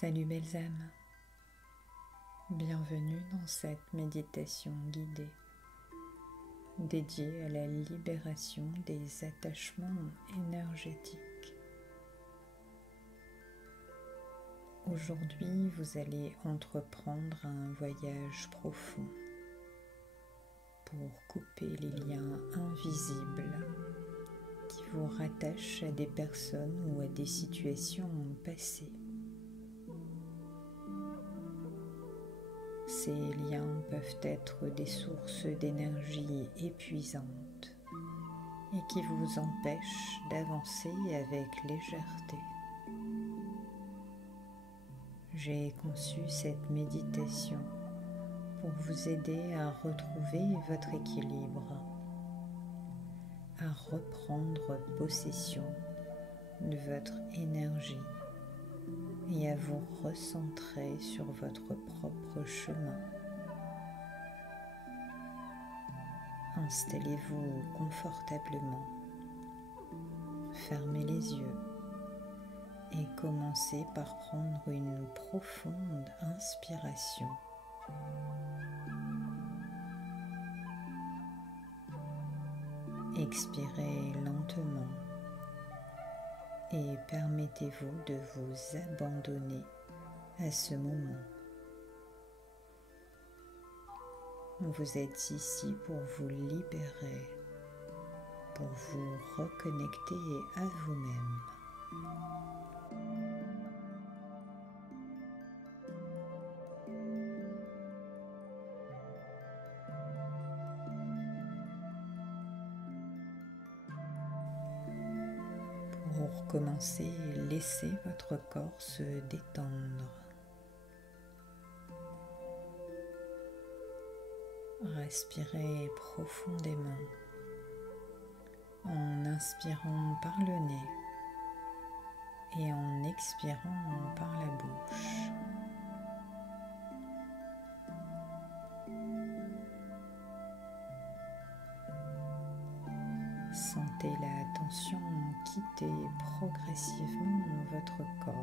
Salut belles âmes, bienvenue dans cette méditation guidée dédiée à la libération des attachements énergétiques. Aujourd'hui, vous allez entreprendre un voyage profond pour couper les liens invisibles qui vous rattachent à des personnes ou à des situations passées. Ces liens peuvent être des sources d'énergie épuisantes et qui vous empêchent d'avancer avec légèreté. J'ai conçu cette méditation pour vous aider à retrouver votre équilibre, à reprendre possession de votre énergie et à vous recentrer sur votre propre chemin. Installez-vous confortablement, fermez les yeux et commencez par prendre une profonde inspiration. Expirez lentement et permettez-vous de vous abandonner à ce moment. Vous êtes ici pour vous libérer, pour vous reconnecter à vous-même. Pour commencer, laissez votre corps se détendre. Respirez profondément en inspirant par le nez et en expirant par la bouche. Sentez la tension quitter progressivement votre corps.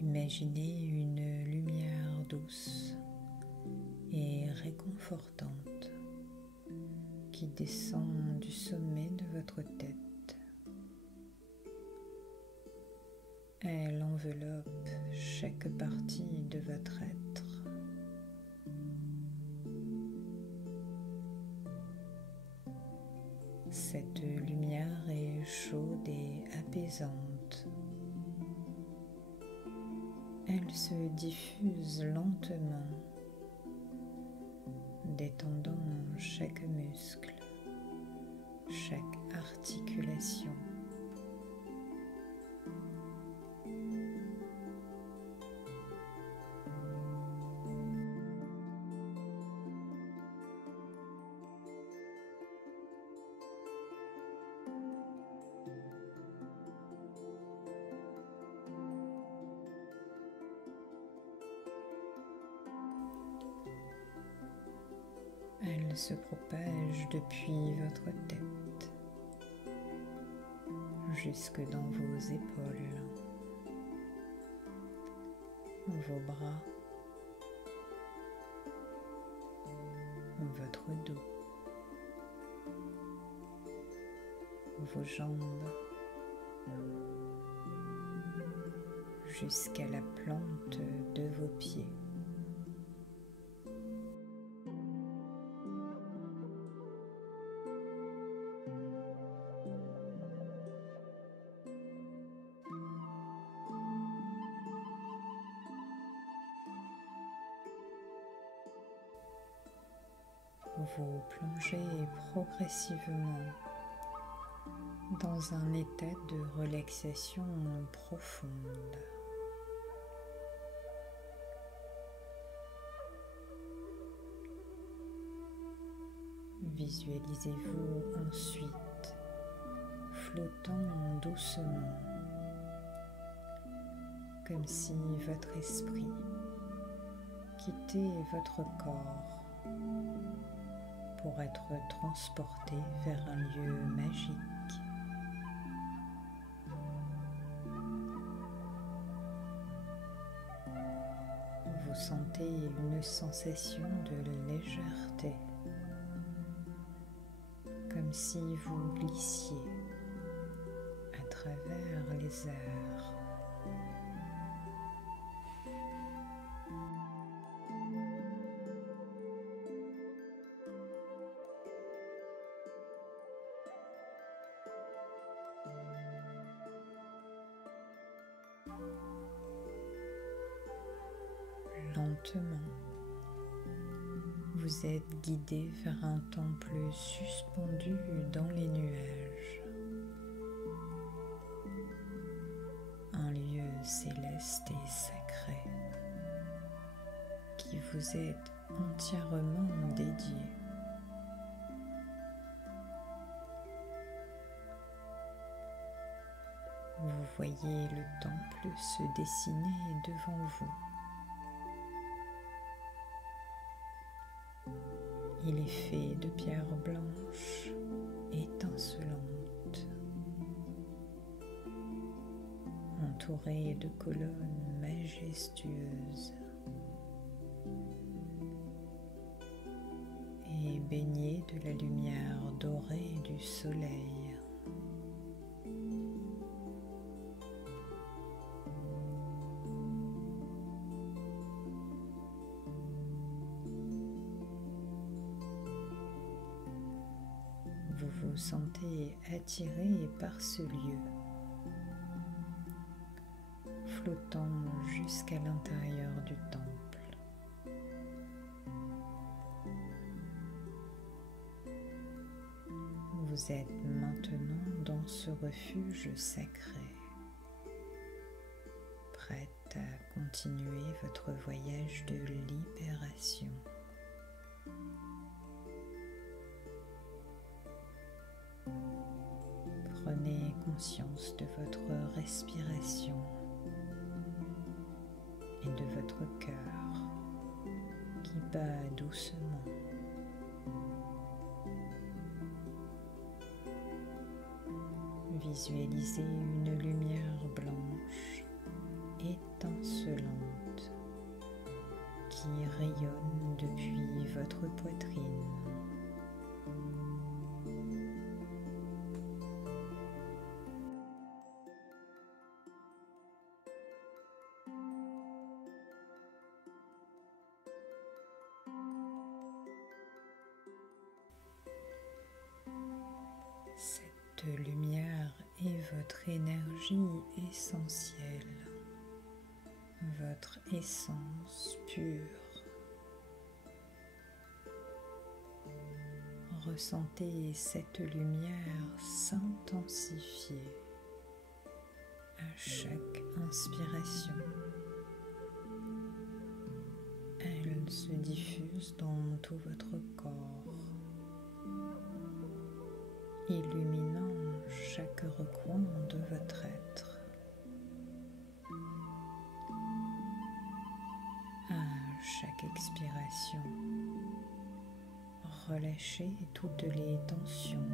Imaginez une lumière douce et réconfortante qui descend du sommet de votre tête. Elle enveloppe chaque partie de votre être. Cette lumière est chaude et apaisante. Elle se diffuse lentement, détendant chaque muscle, chaque articulation. Elle se propage depuis votre tête jusque dans vos épaules, vos bras, votre dos, vos jambes, jusqu'à la plante de vos pieds. Vous plongez progressivement dans un état de relaxation profonde. Visualisez-vous ensuite flottant doucement, comme si votre esprit quittait votre corps pour être transporté vers un lieu magique. Vous sentez une sensation de légèreté, comme si vous glissiez à travers les airs. Lentement, vous êtes guidé vers un temple suspendu dans les nuages, un lieu céleste et sacré qui vous est entièrement dédié. Vous voyez le temple se dessiner devant vous. Il est fait de pierres blanches étincelantes, entouré de colonnes majestueuses et baigné de la lumière dorée du soleil. Vous vous sentez attiré par ce lieu, flottant jusqu'à l'intérieur du temple. Vous êtes maintenant dans ce refuge sacré, prête à continuer votre voyage de libération. Prenez conscience de votre respiration et de votre cœur qui bat doucement. Visualisez une lumière blanche étincelante qui rayonne depuis votre poitrine. Cette lumière est votre énergie essentielle, votre essence pure. Ressentez cette lumière s'intensifier à chaque inspiration. Elle se diffuse dans tout votre corps, illuminant chaque recoin de votre être. À chaque expiration, relâchez toutes les tensions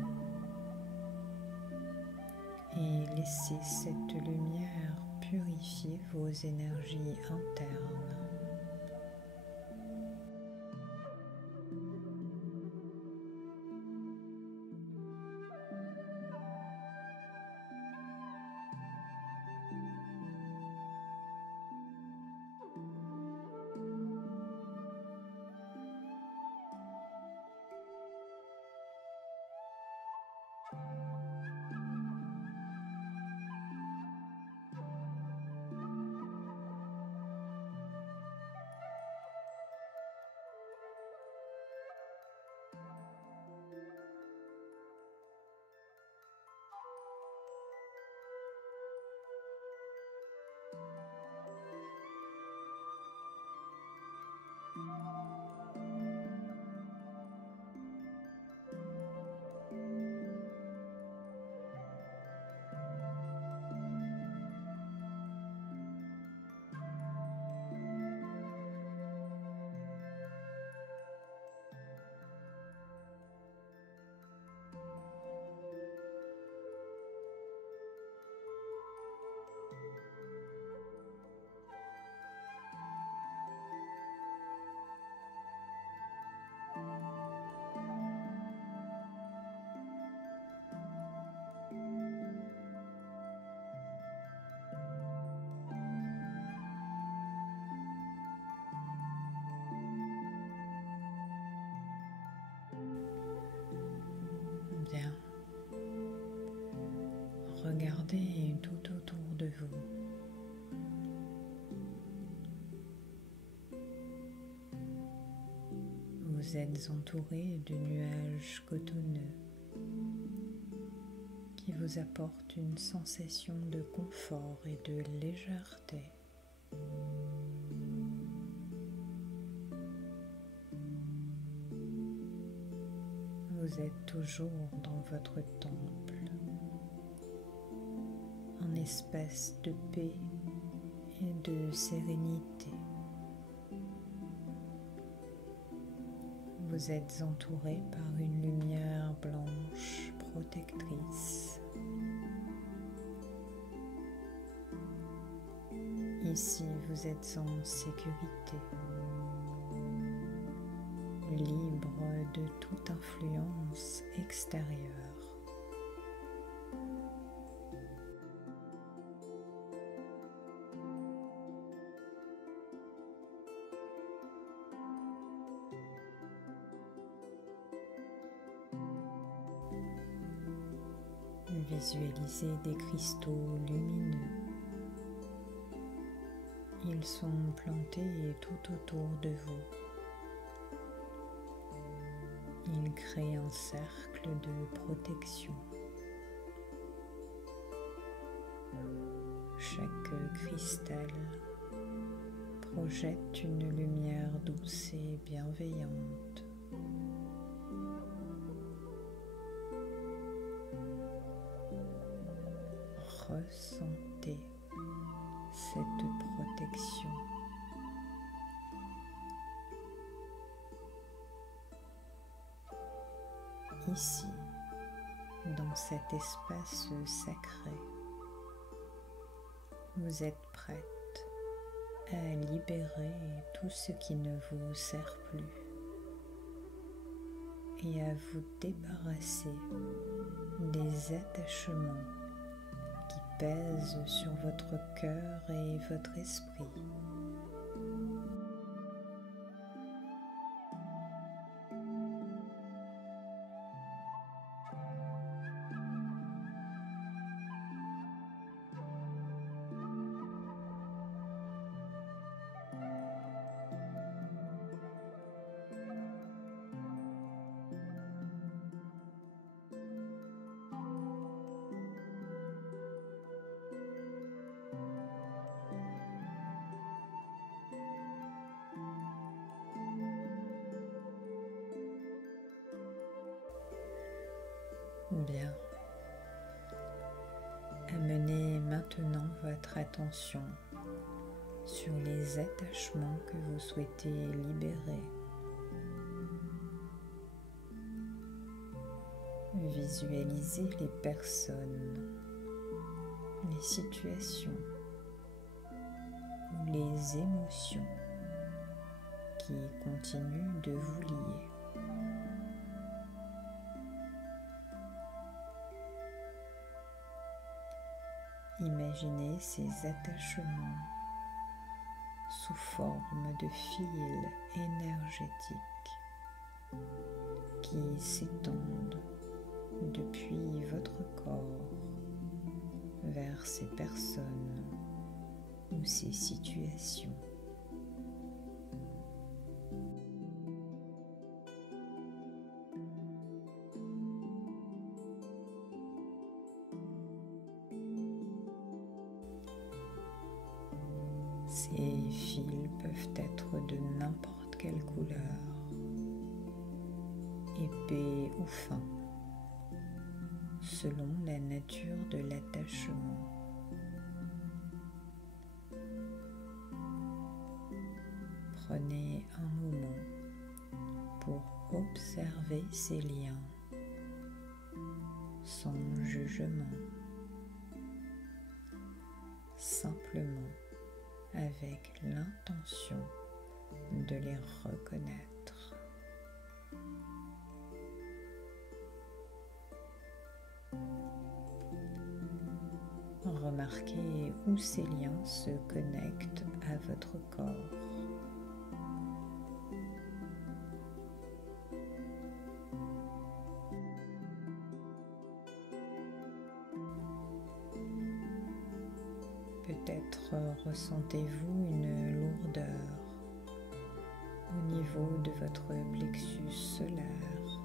et laissez cette lumière purifier vos énergies internes. Regardez tout autour de vous. Vous êtes entouré de nuages cotonneux qui vous apportent une sensation de confort et de légèreté. Vous êtes toujours dans votre temple, un espace de paix et de sérénité. Vous êtes entouré par une lumière blanche protectrice. Ici, vous êtes en sécurité, libre de toute influence extérieure. Visualisez des cristaux lumineux. Ils sont plantés tout autour de vous. Ils créent un cercle de protection. Chaque cristal projette une lumière douce et bienveillante. Ressentez cette protection. Ici, dans cet espace sacré, vous êtes prête à libérer tout ce qui ne vous sert plus et à vous débarrasser des attachements qui pèsent sur votre cœur et votre esprit. Bien. Amenez maintenant votre attention sur les attachements que vous souhaitez libérer. Visualisez les personnes, les situations ou les émotions qui continuent de vous lier. Imaginez ces attachements sous forme de fils énergétiques qui s'étendent depuis votre corps vers ces personnes ou ces situations. Ces fils peuvent être de n'importe quelle couleur, épais ou fins, selon la nature de l'attachement. Prenez un moment pour observer ces liens sans jugement, simplement avec l'intention de les reconnaître. Remarquez où ces liens se connectent à votre corps. Peut-être ressentez-vous une lourdeur au niveau de votre plexus solaire,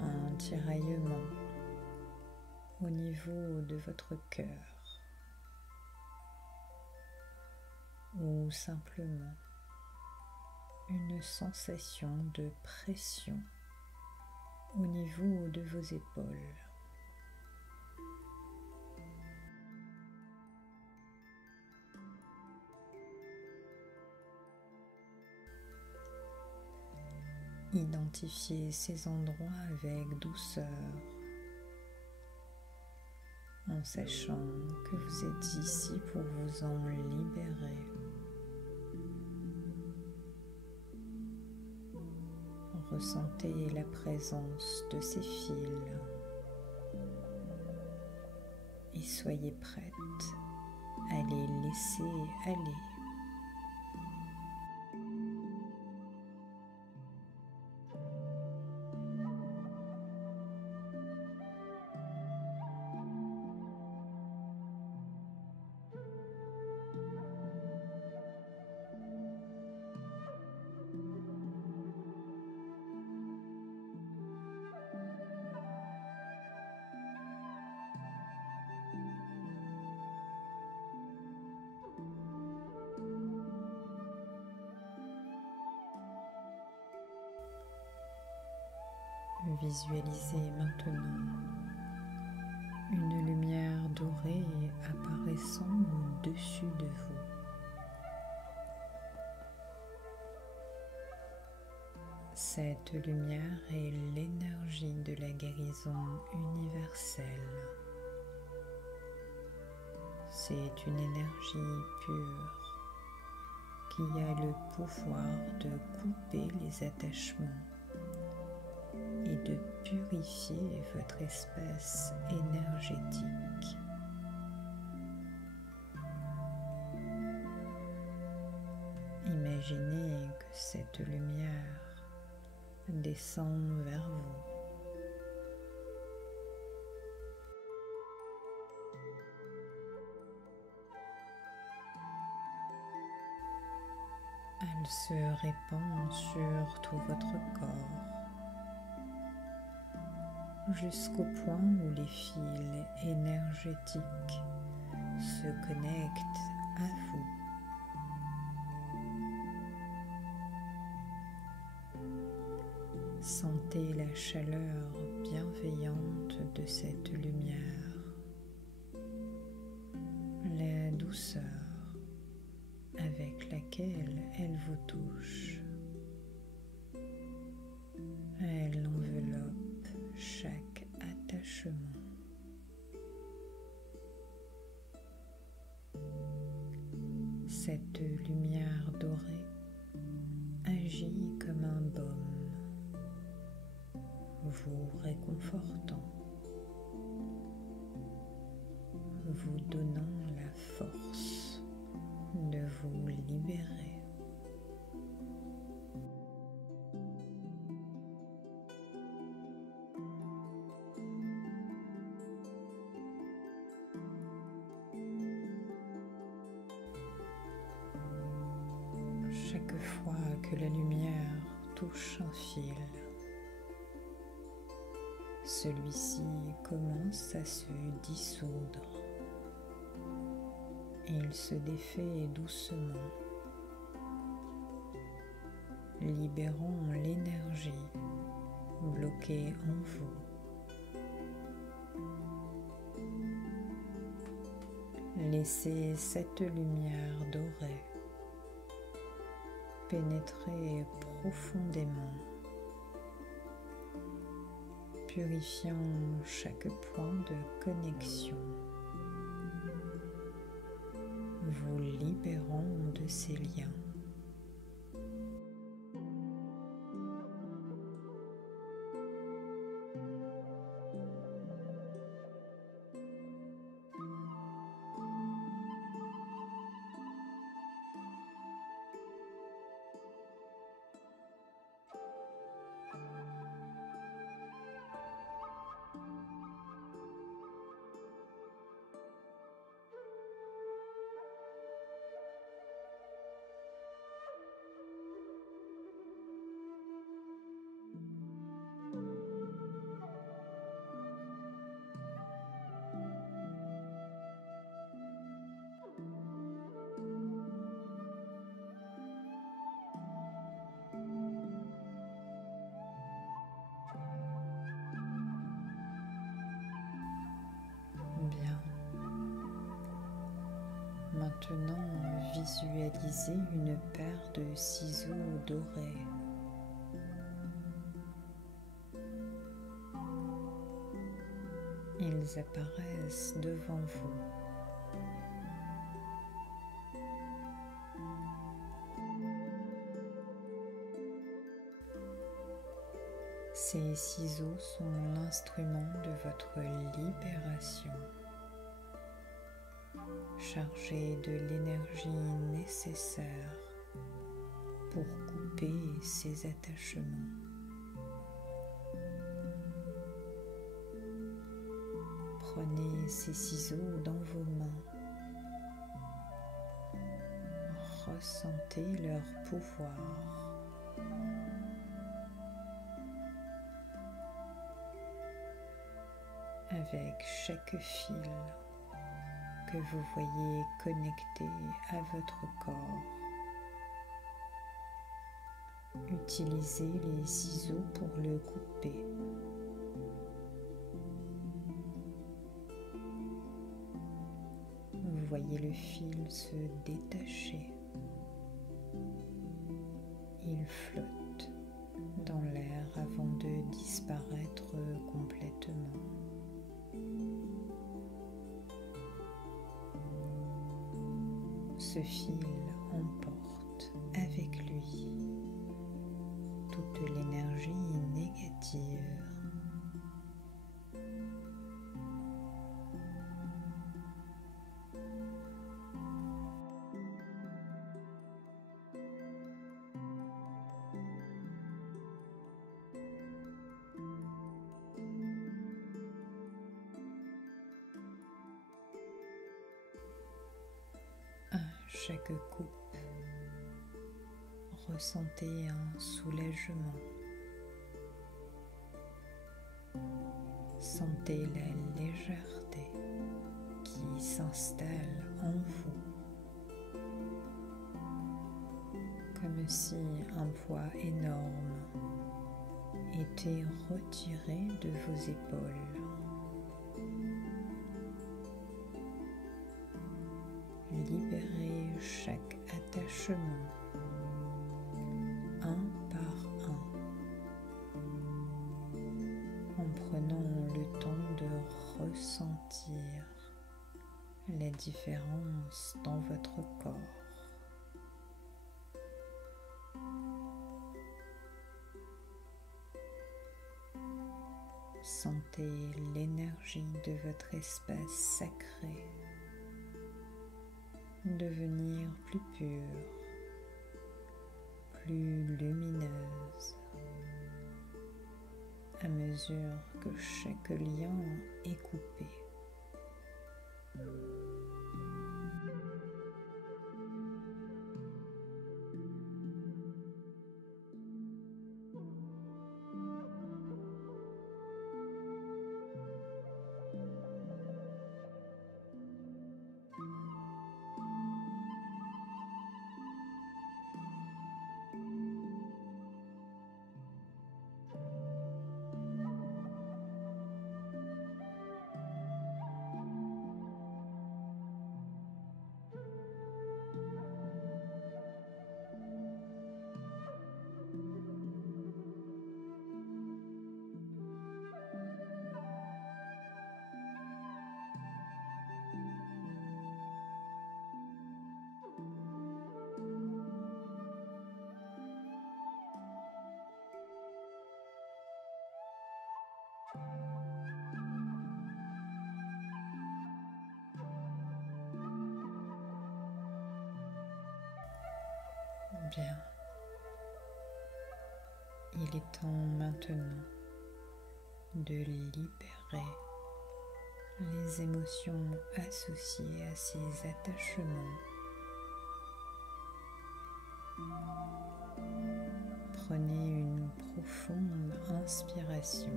un tiraillement au niveau de votre cœur ou simplement une sensation de pression au niveau de vos épaules. Identifiez ces endroits avec douceur, en sachant que vous êtes ici pour vous en libérer. Ressentez la présence de ces fils et soyez prête à les laisser aller. Visualisez maintenant une lumière dorée apparaissant au-dessus de vous. Cette lumière est l'énergie de la guérison universelle. C'est une énergie pure qui a le pouvoir de couper les attachements et de purifier votre espace énergétique. Imaginez que cette lumière descend vers vous. Elle se répand sur tout votre corps, jusqu'au point où les fils énergétiques se connectent à vous. Sentez la chaleur bienveillante de cette lumière, la douceur avec laquelle elle vous touche. Elle enveloppe chaque attachement. Cette lumière dorée agit comme un baume, vous réconfortant, vous donnant la force de vous libérer. Chaque fois que la lumière touche un fil, celui-ci commence à se dissoudre et il se défait doucement, libérant l'énergie bloquée en vous. Laissez cette lumière dorée pénétrer profondément, purifiant chaque point de connexion, vous libérant de ces liens. maintenant visualisez une paire de ciseaux dorés. Ils apparaissent devant vous. Ces ciseaux sont l'instrument de votre libération, chargé de l'énergie nécessaire pour couper ces attachements. Prenez ces ciseaux dans vos mains. Ressentez leur pouvoir. Avec chaque fil que vous voyez connecté à votre corps, utilisez les ciseaux pour le couper. Vous voyez le fil se détacher. Il flotte dans l'air avant de disparaître complètement. Ce fil emporte avec lui toute l'énergie négative. À chaque coupe, ressentez un soulagement. Sentez la légèreté qui s'installe en vous, comme si un poids énorme était retiré de vos épaules. Libérez chaque attachement, un par un, en prenant le temps de ressentir la différence dans votre corps. Sentez l'énergie de votre espace sacré devenir plus pure, plus lumineuse, à mesure que chaque lien est coupé. Bien. Il est temps maintenant de libérer les émotions associées à ces attachements. Prenez une profonde inspiration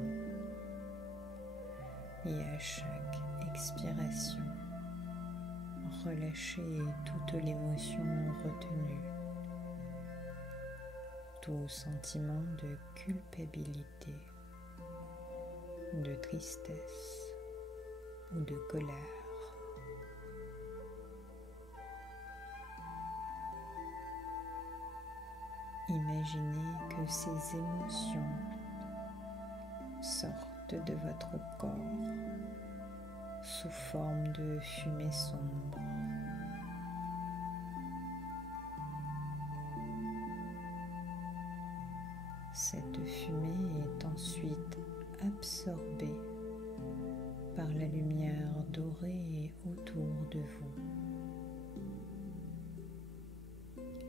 et à chaque expiration, relâchez toute l'émotion retenue. Tout sentiment de culpabilité, de tristesse ou de colère. que ces émotions sortent de votre corps sous forme de fumée sombre. Cette fumée est ensuite absorbée par la lumière dorée autour de vous.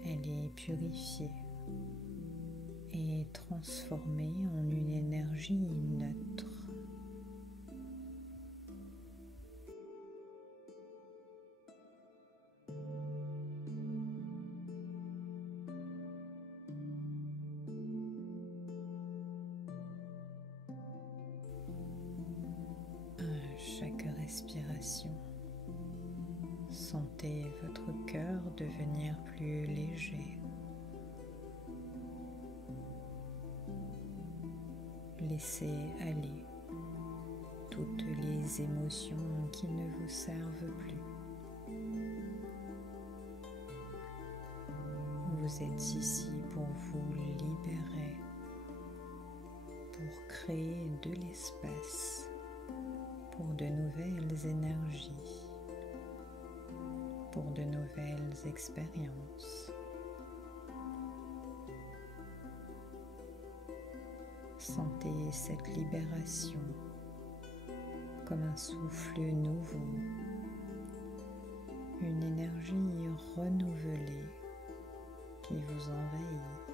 Elle est purifiée et transformée en une énergie neutre. À chaque respiration, sentez votre cœur devenir plus léger. Laissez aller toutes les émotions qui ne vous servent plus. Vous êtes ici pour vous libérer, pour créer de l'espace pour de nouvelles énergies, pour de nouvelles expériences. Sentez cette libération comme un souffle nouveau, une énergie renouvelée qui vous envahit.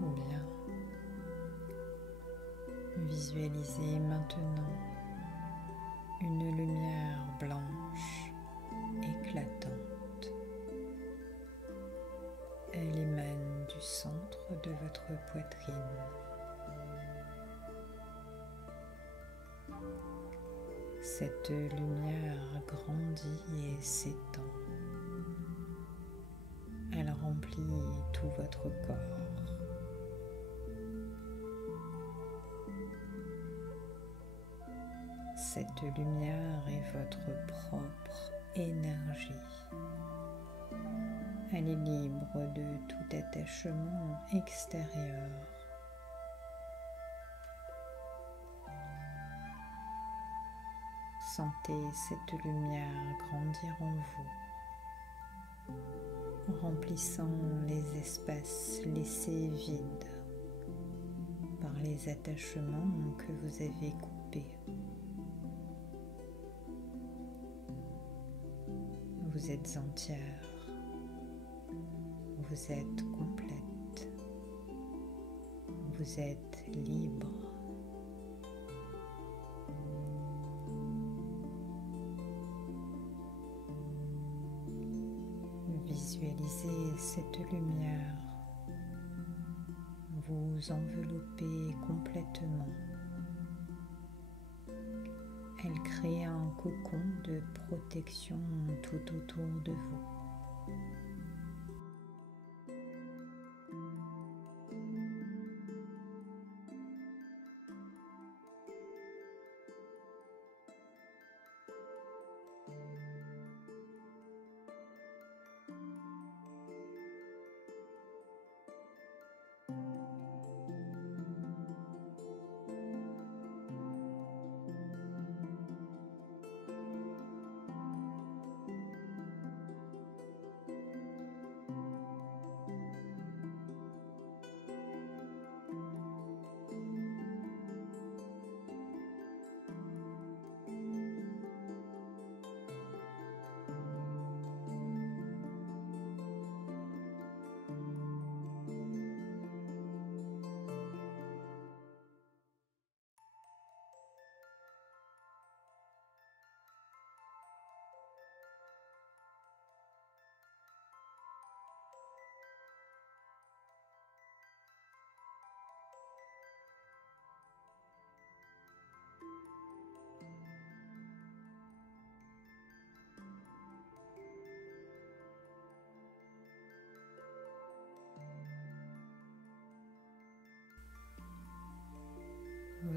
Bien. Visualisez maintenant une lumière blanche éclatante. Elle émane du centre de votre poitrine. Cette lumière grandit et s'étend. Elle remplit tout votre corps. Cette lumière est votre propre énergie. Elle est libre de tout attachement extérieur. Sentez cette lumière grandir en vous, remplissant les espaces laissés vides par les attachements que vous avez coupés. Vous êtes entière, vous êtes complète, vous êtes libre. Visualisez cette lumière vous envelopper complètement. Elle crée un cocon de protection tout autour de vous.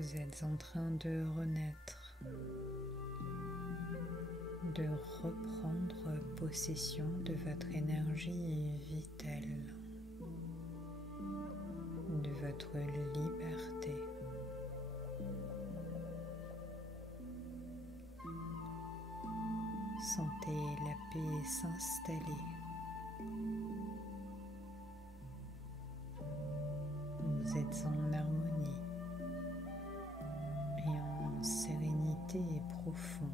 Vous êtes en train de renaître, de reprendre possession de votre énergie vitale, de votre liberté. Sentez la paix s'installer. Vous êtes en harmonie et en sérénité profonde.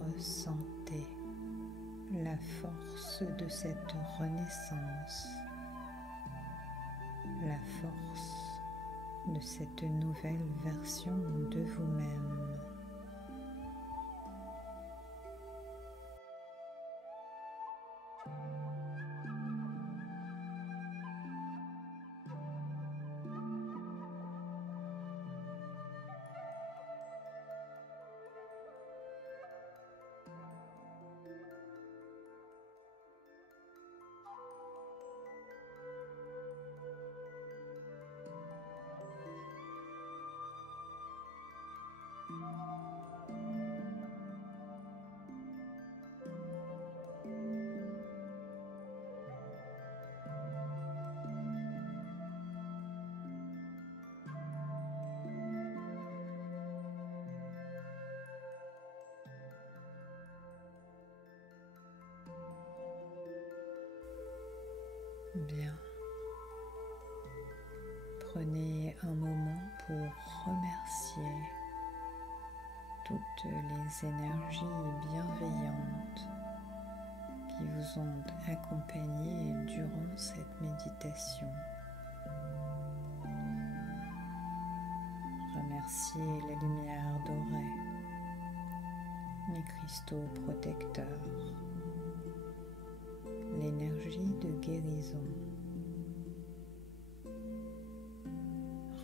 Ressentez la force de cette renaissance, la force de cette nouvelle version de vous-même. Bien. Prenez un moment pour remercier toutes les énergies bienveillantes qui vous ont accompagné durant cette méditation. Remerciez la lumière dorée, les cristaux protecteurs, l'énergie de guérison.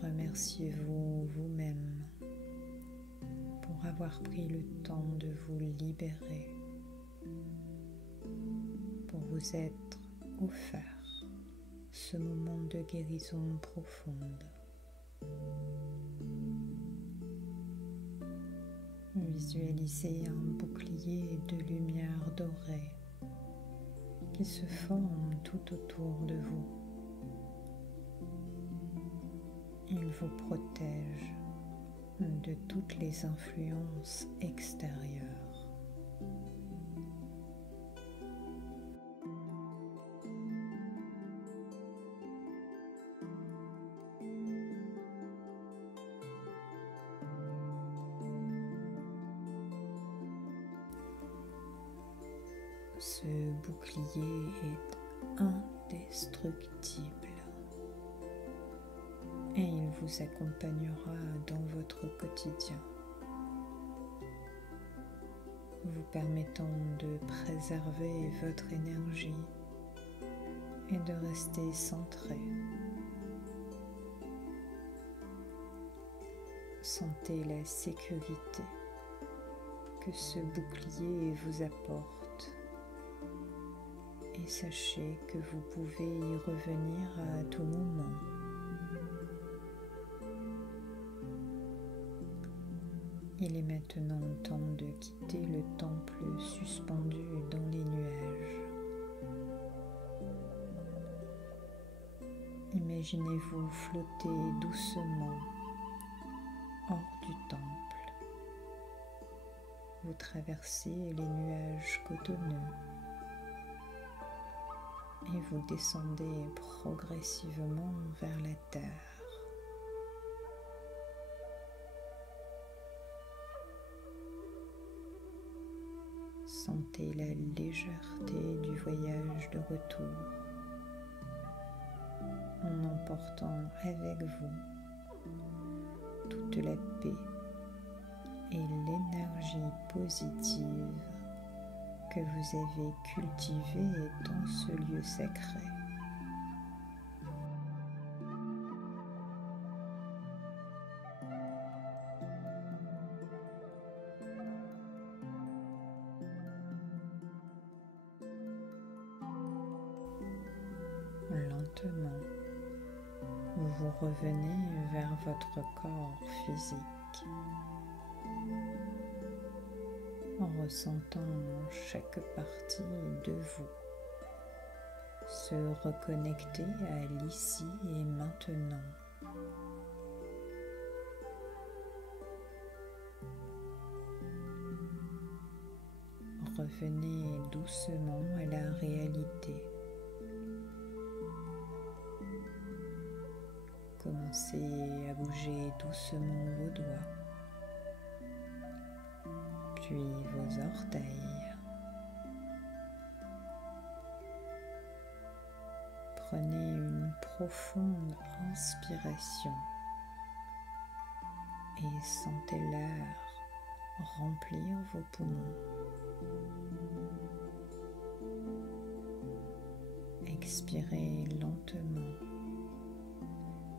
Remerciez-vous vous-même pour avoir pris le temps de vous libérer, pour vous être offert ce moment de guérison profonde. Visualisez un bouclier de lumière dorée qui se forme tout autour de vous. Il vous protège de toutes les influences extérieures. Ce bouclier est indestructible et il vous accompagnera dans votre quotidien, vous permettant de préserver votre énergie et de rester centré. Sentez la sécurité que ce bouclier vous apporte et sachez que vous pouvez y revenir à tout moment. Il est maintenant temps de quitter le temple suspendu dans les nuages. Imaginez-vous flotter doucement hors du temple. Vous traversez les nuages cotonneux et vous descendez progressivement vers la terre. Sentez la légèreté du voyage de retour en emportant avec vous toute la paix et l'énergie positive que vous avez cultivée dans ce lieu sacré. lentement, vous revenez vers votre corps physique, en ressentant chaque partie de vous se reconnecter à l'ici et maintenant. Revenez doucement à la réalité. Commencez à bouger doucement vos doigts, puis vos orteils. Prenez une profonde inspiration et sentez l'air remplir vos poumons. Expirez lentement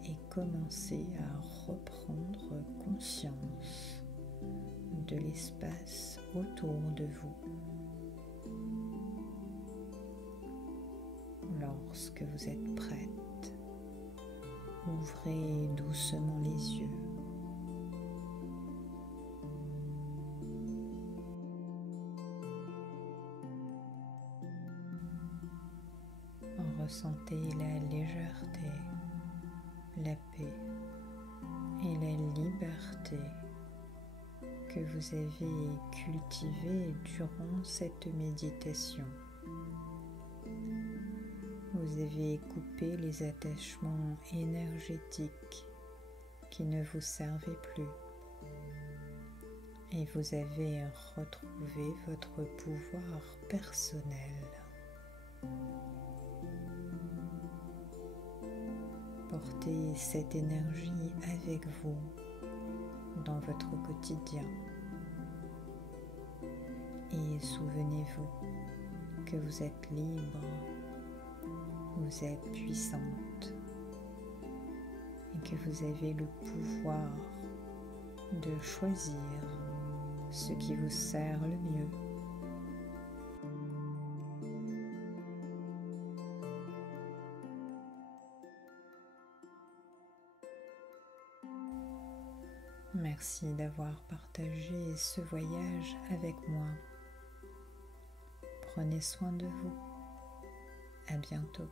et commencez à reprendre conscience de l'espace autour de vous. Lorsque vous êtes prête, ouvrez doucement les yeux. Ressentez la légèreté, la paix et la liberté que vous avez cultivée durant cette méditation. Vous avez coupé les attachements énergétiques qui ne vous servaient plus et vous avez retrouvé votre pouvoir personnel. Portez cette énergie avec vous dans votre quotidien et souvenez-vous que vous êtes libre, vous êtes puissante et que vous avez le pouvoir de choisir ce qui vous sert le mieux. Merci d'avoir partagé ce voyage avec moi. Prenez soin de vous. À bientôt.